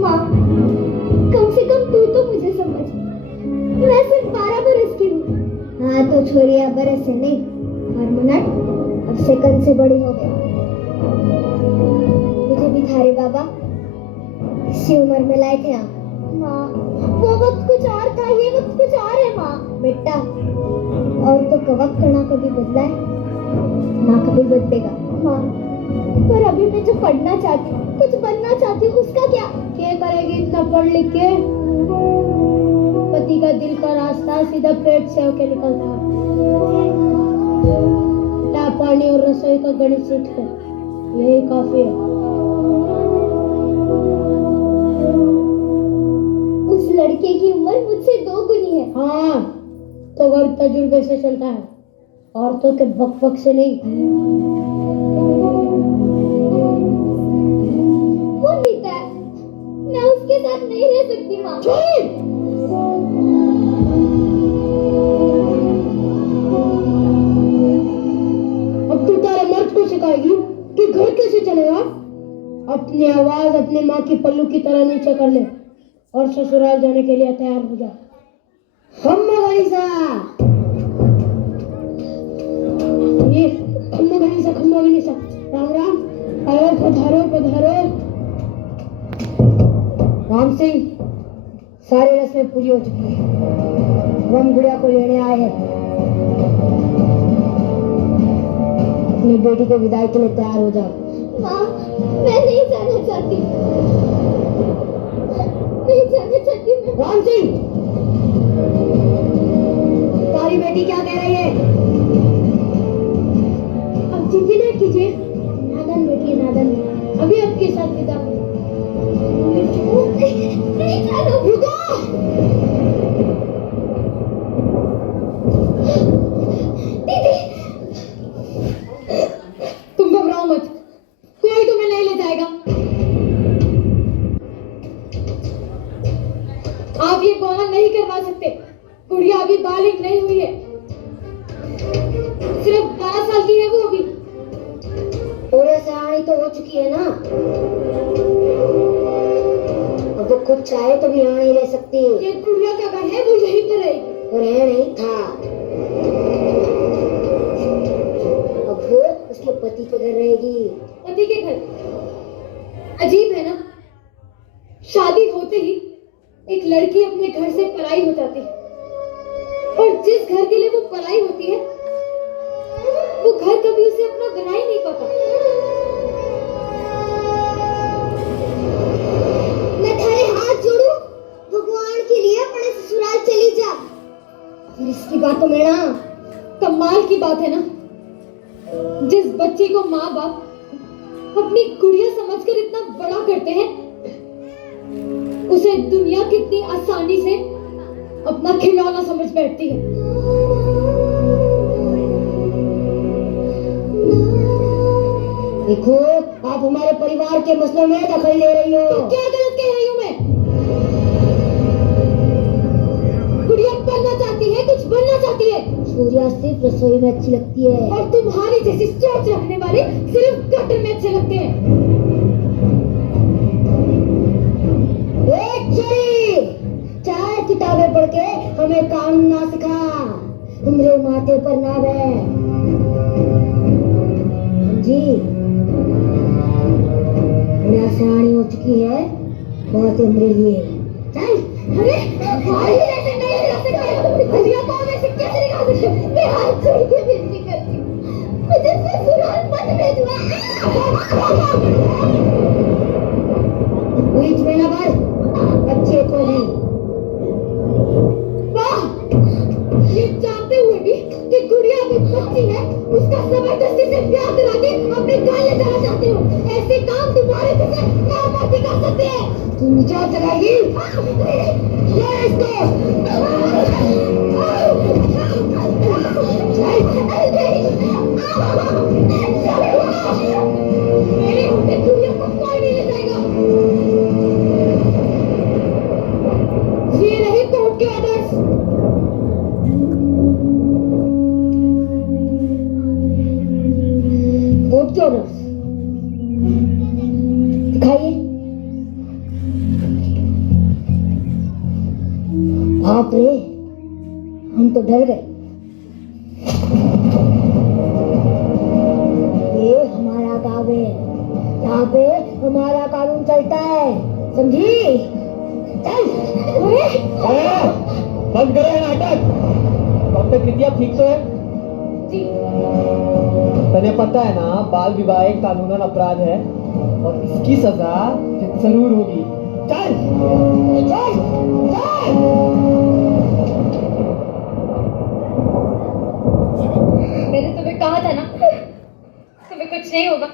माँ, कम से कम तू तो मुझे समझ। मैं सिर्फ 12 बरस की हूँ। हाँ तो छोरिया बरस से नहीं और मिनट अब सेकंड से बड़ी हो गई। मुझे भी थारे बाबा इसी उम्र में लाए थे आप। माँ, वो वक्त कुछ और था, ये वक्त कुछ और है माँ। बेटा, और तो का वक्त ना कभी बदला है ना कभी बदलेगा। माँ, पर अभी मैं जो पढ़ना चाहती हूँ, कुछ बनना चाहती हूँ, उसका क्या? क्या करेगी इतना पढ़ लिख के? पति का दिल का रास्ता सीधा पेट से होके निकलता है। पानी और रसोई का गणित सीख कर यही काफी है। उस लड़के की उम्र मुझसे 2 गुनी है। हाँ, तो गौर तजुर्बे से चलता है, औरतों के बक बक से नहीं। वो नीता है, मैं उसके साथ नहीं रह सकती माँ। अब तू तारे मर्द को सिखाएगी कि घर कैसे चलेगा? अपनी आवाज अपनी माँ की पल्लू की तरह नीचे कर ले और ससुराल जाने के लिए तैयार हो जा। ये खम्मा गणिसा, राम राम। आयो, पधारो पधारो। राम सिंह, सारी रस्में पूरी हो चुकी है। हम गुड़िया को लेने आए हैं। अपनी बेटी को विदाई के लिए तैयार हो जाओ। माँ, मैं नहीं जाना चाहती। नहीं जाना चाहती मैं। राम सिंह, तुम्हारी बेटी क्या कह रही है? अब चिंता न कीजिए, नादन बेटी नादन, अभी आपके साथ विदा। नहीं जाना। रुको। दीदी, तुम घबराओ मत, कोई तुम्हें नहीं ले जाएगा। आप ये बयान नहीं करवा सकते, गुड़िया अभी बालिग नहीं हुई है, सिर्फ 12 साल की है वो अभी। पूरे सयानी तो हो चुकी है ना, अब तो खुद चाहे तो भी यहाँ नहीं रह सकती। ये गुड़िया का घर है, वो यहीं पर रहेगी। और है नहीं था, अब वो उसके पति के घर रहेगी। पति के घर? अजीब है ना, शादी होते ही एक लड़की अपने घर से पराई हो जाती है, और जिस घर के लिए वो पराई होती है वो घर कभी उसे अपना बना ही नहीं पाता। मैं तेरे हाथ जोड़ूं, भगवान के लिए अपने ससुराल चली जा। और इसकी बातों में ना कमाल की बात है ना, जिस बच्चे को माँ बाप अपनी गुड़िया समझकर इतना बड़ा करते हैं, उसे दुनिया कितनी आसानी से अपना खिलौना समझ बैठती है। देखो, आप हमारे परिवार के मसलों में दखल ले रही हो। तो क्या गलत कह रही हूँ मैं? गुड़िया बनना चाहती है, कुछ बनना चाहती है। सूर्या सिर्फ रसोई में अच्छी लगती है, और तुम्हारी जैसी सोच रखने वाले सिर्फ गटर में अच्छे लगते हैं। चाहे किताबें पढ़ के हमें कानून ना सिखा, हमरे माथे पर ना बह जी। आसानी हो चुकी है बहुत मेरे लिए। चल। अरे ऐसे नहीं रह सकते, भैया को मैं सिक्के से निकाल सकती हूँ। मैं हाथ जोड़ के विनती करती हूँ, मुझे ससुराल मत भेजना। बीच में ना बाल, अच्छे को नहीं। वाह, ये जानते हुए भी कि गुड़िया अभी बच्ची है, उसका जबरदस्ती से ब्याह करा के अपने घर ले जाना चाहते हो। ऐसे काम तुम्हारे जैसे नामर्दी कर सकते हैं। तुम निजात लगाएगी? ले इसको। मेरे होते गुड़िया को कोई नहीं ले जाएगा। ये रही कोर्ट के ऑर्डर्स। कोर्ट के ऑर्डर्स दिखाइए। बाप रे, हम तो डर गए। ये हमारा गाँव है, यहाँ पे हमारा कानून चलता है, समझी? चल। बंद करो ये नाटक। डॉक्टर कृति आप ठीक तो है? जी। तने पता है ना, बाल विवाह एक कानूनन अपराध है और इसकी सजा जरूर होगी। चल चल चल। मैंने तुम्हें कहा था ना, तुम्हें कुछ नहीं होगा।